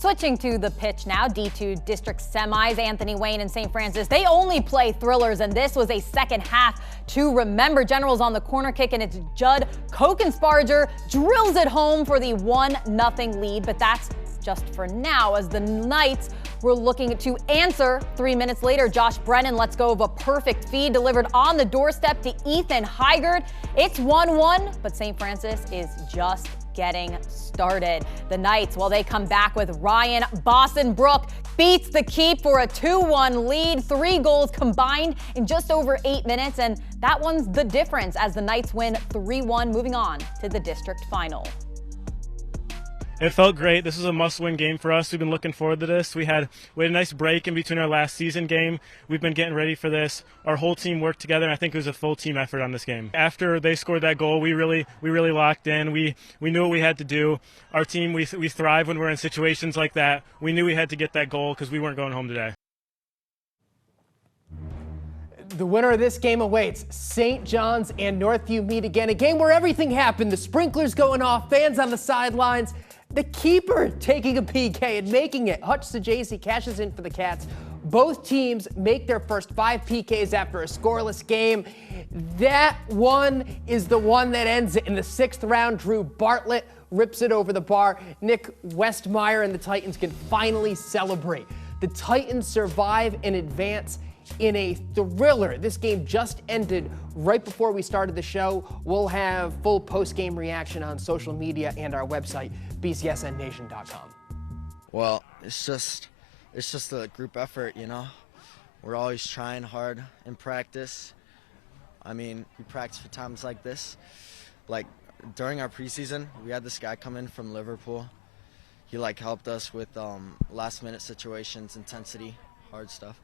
Switching to the pitch now, D2 district semis, Anthony Wayne and St. Francis, they only play thrillers, and this was a second half to remember. Generals on the corner kick, and it's Judd Kokensparger drills it home for the 1-0 lead, but that's just for now, as the Knights were looking to answer 3 minutes later. Josh Brennan lets go of a perfect feed delivered on the doorstep to Ethan Hygard. It's 1-1, but St. Francis is just getting started. The Knights, well, they come back with Ryan Bossenbrook, beats the Keep for a 2-1 lead. 3 goals combined in just over 8 minutes, and that one's the difference as the Knights win 3-1, moving on to the district final. It felt great. This is a must-win game for us. We've been looking forward to this. We had a nice break in between our last season game. We've been getting ready for this. Our whole team worked together, and I think it was a full team effort on this game. After they scored that goal, we really locked in. We knew what we had to do. Our team, we thrive when we're in situations like that. We knew we had to get that goal because we weren't going home today. The winner of this game awaits. St. John's and Northview meet again. A game where everything happened. The sprinklers going off, fans on the sidelines. The keeper taking a PK and making it. Hutch Sajazi cashes in for the Cats. Both teams make their first 5 PKs after a scoreless game. That one is the one that ends it in the 6th round. Drew Bartlett rips it over the bar. Nick Westmeyer and the Titans can finally celebrate. The Titans survive and advance in a thriller. This game just ended right before we started the show. We'll have full post-game reaction on social media and our website, BCSNNation.com. Well, it's just a group effort, you know. We're always trying hard in practice. I mean, we practice for times like this. Like during our preseason, we had this guy come in from Liverpool. He helped us with last-minute situations, intensity, hard stuff.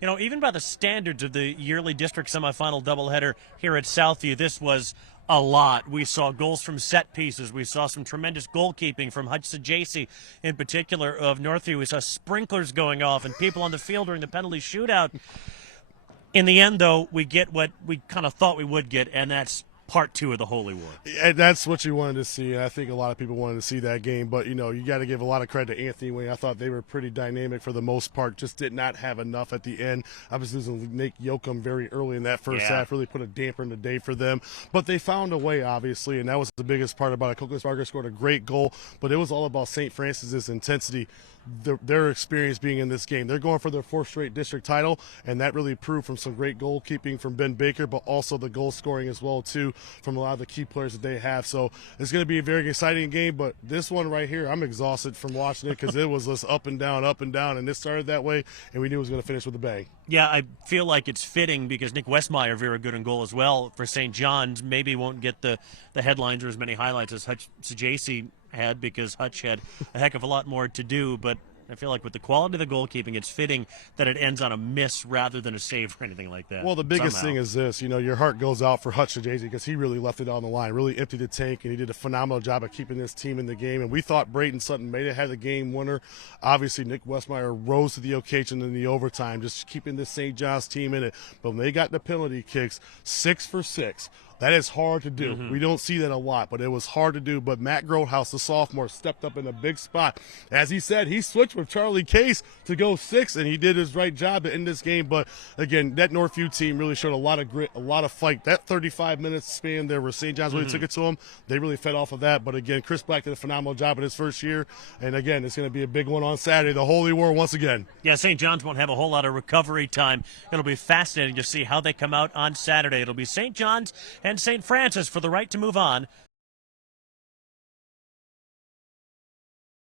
You know, even by the standards of the yearly district semifinal doubleheader here at Southview, this was a lot. We saw goals from set pieces. We saw some tremendous goalkeeping from Hutch Sajazi, in particular, of Northview. We saw sprinklers going off and people on the field during the penalty shootout. In the end, though, we get what we kind of thought we would get, and that's part 2 of the Holy War. And that's what you wanted to see, and I think a lot of people wanted to see that game. But, you know, you got to give a lot of credit to Anthony Wayne. I thought they were pretty dynamic for the most part, just did not have enough at the end. I was losing Nick Yoakum very early in that first half, really put a damper in the day for them. But they found a way, obviously, and that was the biggest part about it. Kokensparger scored a great goal, but it was all about St. Francis's intensity. Their experience being in this game. They're going for their 4th straight district title, and that really proved from some great goalkeeping from Ben Baker, but also the goal scoring as well, too, from a lot of the key players that they have. So it's going to be a very exciting game, but this one right here, I'm exhausted from watching it because it was just up and down, and it started that way, and we knew it was going to finish with a bang. Yeah, I feel like it's fitting because Nick Westmeyer, very good in goal as well for St. John's, maybe won't get the headlines or as many highlights as Hutch Sajazi had because Hutch had a heck of a lot more to do, but I feel like with the quality of the goalkeeping, it's fitting that it ends on a miss rather than a save or anything like that. Well, the biggest thing is this, you know, your heart goes out for Hutch Sajazi because he really left it on the line, really emptied the tank, and he did a phenomenal job of keeping this team in the game. And we thought Brayton Sutton may have had the game winner. Obviously, Nick Westmeyer rose to the occasion in the overtime, just keeping this St. John's team in it. But when they got the penalty kicks, 6 for 6. That is hard to do. We don't see that a lot, but it was hard to do. But Matt Grotehouse, the sophomore, stepped up in a big spot. As he said, he switched with Charlie Case to go 6, and he did his right job to end this game. But, again, that Northview team really showed a lot of grit, a lot of fight. That 35 minutes span there where St. John's really took it to them, they really fed off of that. But, again, Chris Black did a phenomenal job in his first year. And, again, it's going to be a big one on Saturday, the Holy War once again. Yeah, St. John's won't have a whole lot of recovery time. It'll be fascinating to see how they come out on Saturday. It'll be St. John's and St. Francis for the right to move on